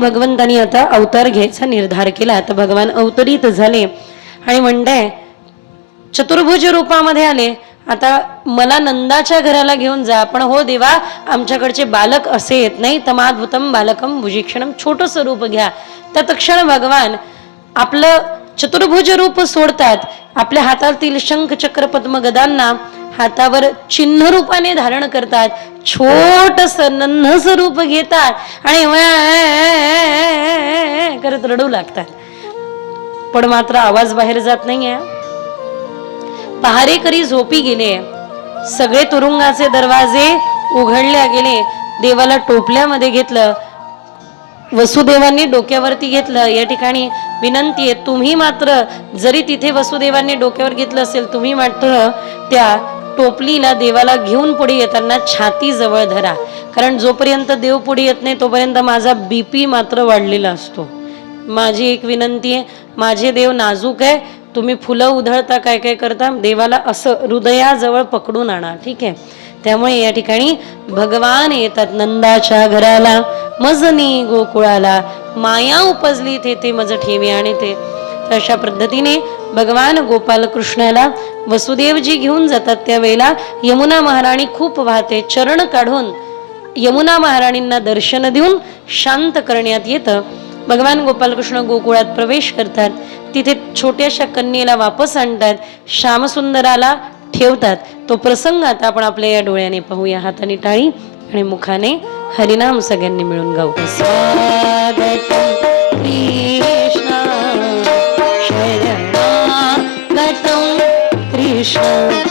भगवंतानी आता अवतार घ्यायचा निर्धार केला. तर भगवान अवतरित झाले आणि म्हणताय चतुर्भुज रूपामध्ये आले. आता मला नंदाच्या घराला घेऊन जा. पण हो देवा आमच्याकडचे बालक असे येत नाही. तमाद्भुतम बालकम भुजीक्षणम छोटं रूप घ्या. तत्क्षण भगवान आपलं चतुर्भुज रूप सोडतात. आपल्या हातातील शंख चक्र पद्म गदांना हातावर चिन्ह रूपाने धारण करतात. छोटस नन्हस रूप घेतात. आणि करत रडू लागतात. पण मात्र आवाज बाहेर जात नाहीये. पहारेकरी झोपी गेले. सगळे तुरुंगाचे दरवाजे उघडल्या गेले. देवाला टोपल्यामध्ये घेतलं. वसुदेवांनी डोक्यावरती घेतलं. या ठिकाणी विनंती आहे तुम्ही मात्र जरी तिथे वसुदेवांनी डोक्यावर घेतलं असेल तुम्ही मात्र त्या टोपलीला देवाला घेऊन पुढे येताना छाती जवळ धरा. कारण जोपर्यंत देव पुढे येत नाही तोपर्यंत माझा बीपी मात्र वाढलेला असतो. माझी एक विनंती आहे माझे देव नाजूक आहे. तुम्ही फुलं उधळता काय काय करता देवाला असं हृदयाजवळ पकडून आणा ठीक आहे? त्यामुळे या ठिकाणी भगवान येतात नंदाच्या घराला मजनी गोकुळाला. माया उपजली ते मज ठेवी आणि ते अशा पद्धतीने भगवान गोपाल कृष्णाला वसुदेवजी घेऊन जातात त्यावेळेला यमुना महाराणी खूप वाहते चरण काढून यमुना महाराणींना दर्शन देऊन शांत करण्यात येतं. भगवान गोपालकृष्ण गोकुळात प्रवेश करतात. तिथे छोट्याशा कन्येला वापस आणतात श्यामसुंदराला ठेवतात. तो प्रसंग आता आपण आपल्या या डोळ्याने पाहूया हाताने टाळी आणि मुखाने हरिनाम सगळ्यांनी मिळून गाऊ. कृष्ण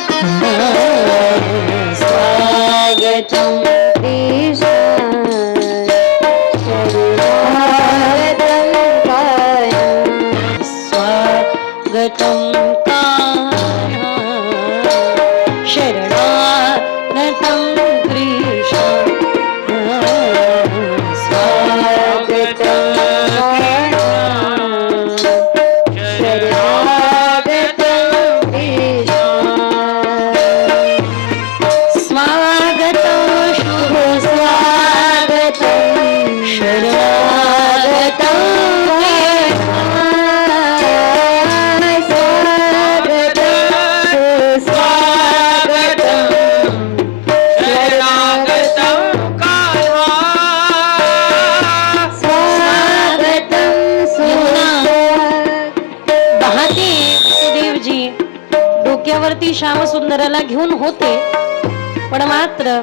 डोक्यावरती श्यामसुंदराला घेऊन होते. पण मात्र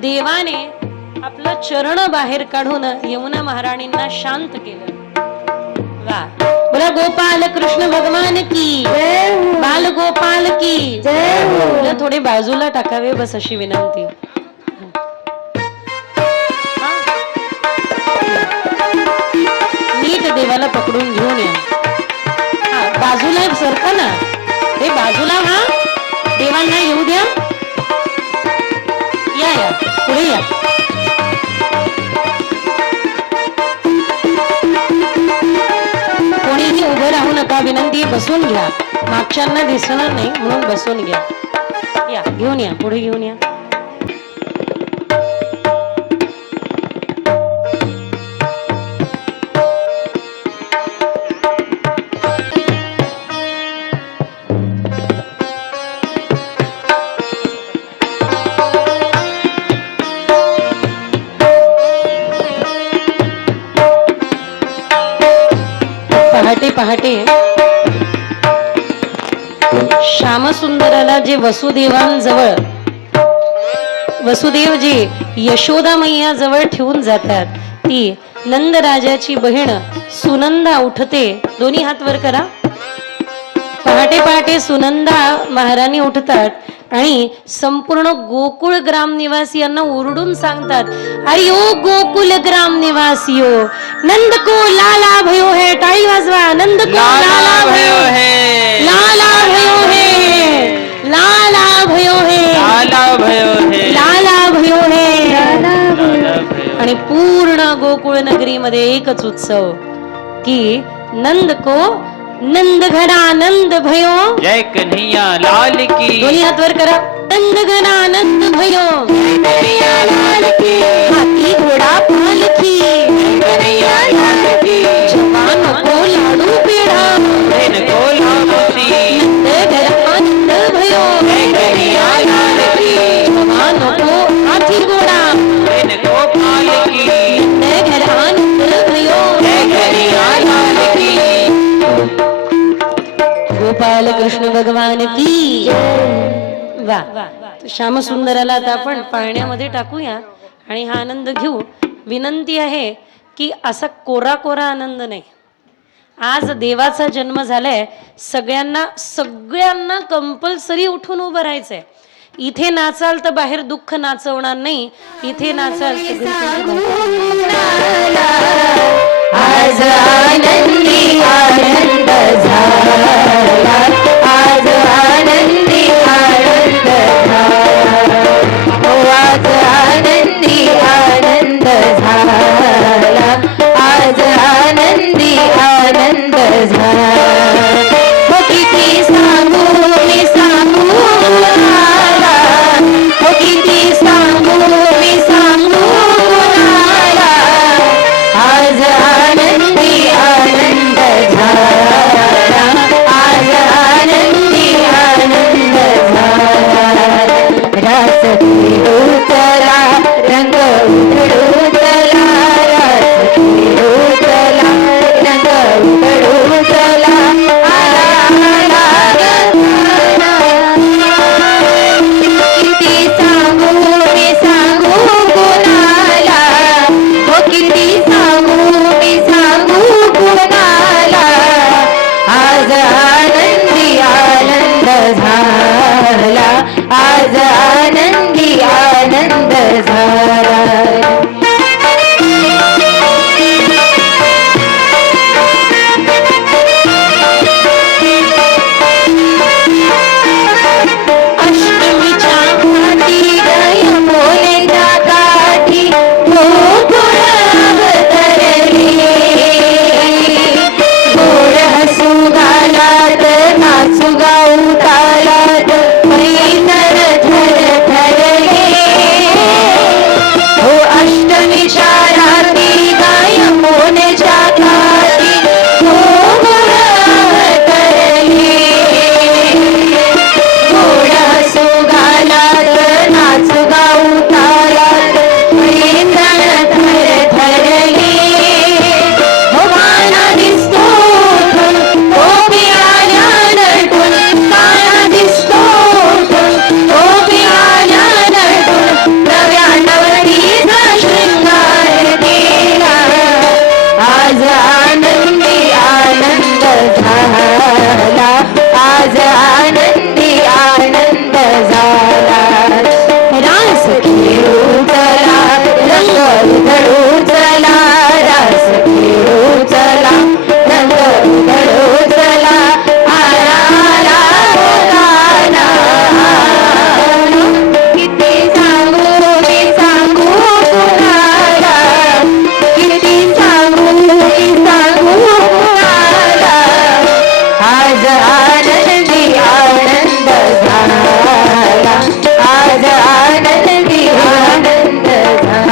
देवाने आपलं चरण बाहेर काढून यमुना महाराणींना शांत केलं. वा. बोला गोपाल कृष्ण भगवान की. बाल गोपाल की. तुला थोडे बाजूला टाकावे बस अशी विनंती. नीट देवाला पकडून घेऊन या. बाजूला सरका ना. हे बाजूला हा. देवांना येऊ द्या. या या. पुढे या. कोणीही उभं राहू नका. विनंती बसून घ्या. मागच्यांना दिसणार नाही म्हणून बसून घ्या. या घेऊन या. पुढे घेऊन या. श्यामसुंदराला जे वसुदेवांजवळ वसुदेवजी यशोदा मैया जवळ ठेवून जातात ती नंदराजाची बहीण सुनंदा उठते. दोन्ही हात वर करा. पहाटे पहाटे सुनंदा महाराणी उठतात आणि संपूर्ण गोकुळ ग्राम निवासियांना ओरडून सांगतात अरे ओ गोकुल ग्राम निवासियो नंद को लाला भयो है टाळी वाजवा नंद को लाला भयो है. लाला लाला भयो है. लाला भयो है. लाला भयो है. लाला भयो आणि पूर्ण गोकुळ नगरीमध्ये एकच उत्सव की नंद को नंद घरा नंद भयो. जय कन्हैया लाल की. दोन्ही हात वर करा. नंद घरा नंद भयो हाती घोडा पालखी. कन्हैया लाल गोपाल कृष्ण भगवान की वा. श्यामसुंदराला आता आपण पाळण्यामध्ये टाकूया आणि हा आनंद घेऊ विनंती आहे की असा कोरा कोरा आनंद नाही. आज देवाचा जन्म झालाय सगळ्यांना सगळ्यांना कंपल्सरी उठून उभं राहायचंय. इथे नाचाल तर बाहेर दुःख नाचवणार नाही. इथे नाचाल आज आनंदी आनंद झाला. आज आनंदी आनंद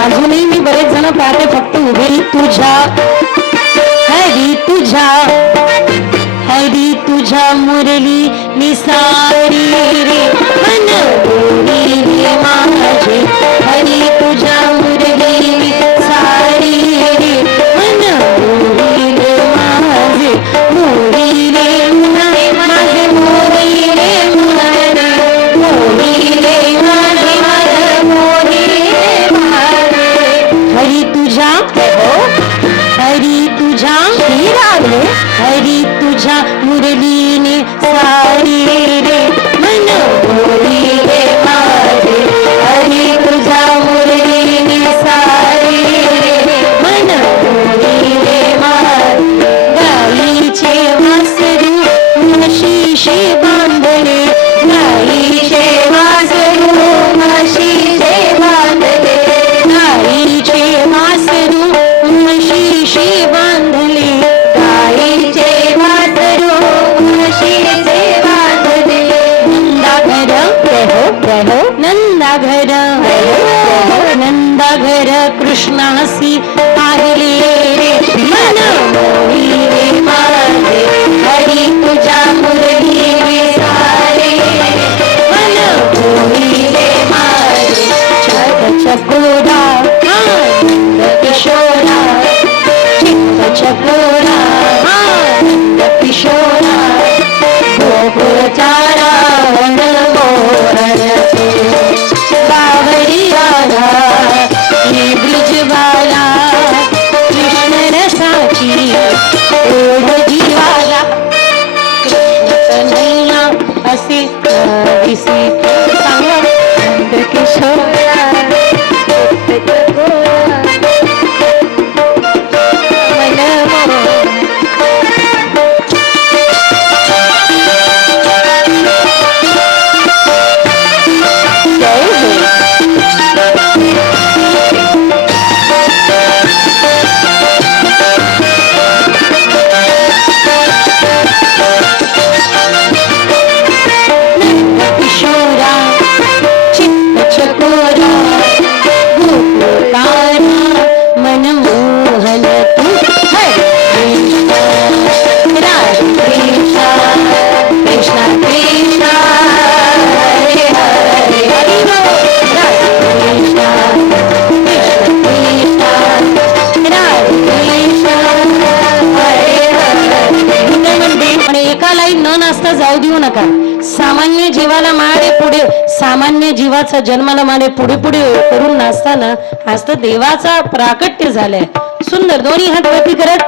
अजूनही मी बरेच जण पाहते फक्त उभे तुझ्या. हरी तुझ्या. हरी तुझ्या मुरली निसारी रे. दिने सारी रे मन न असता जाऊ देऊ नका. सामान्य जीवाला माडे पुढे सामान्य जीवाचा जन्माला माडे पुढे पुढे करून नाचताना आज तर देवाचा प्राकट्य झालंय. सुंदर दोन्ही हात गती करत.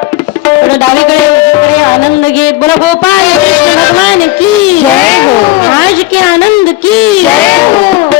डावीकडे आनंद घेत. बोला गोपाल भगवान की? हो. आज के आनंद की? हो.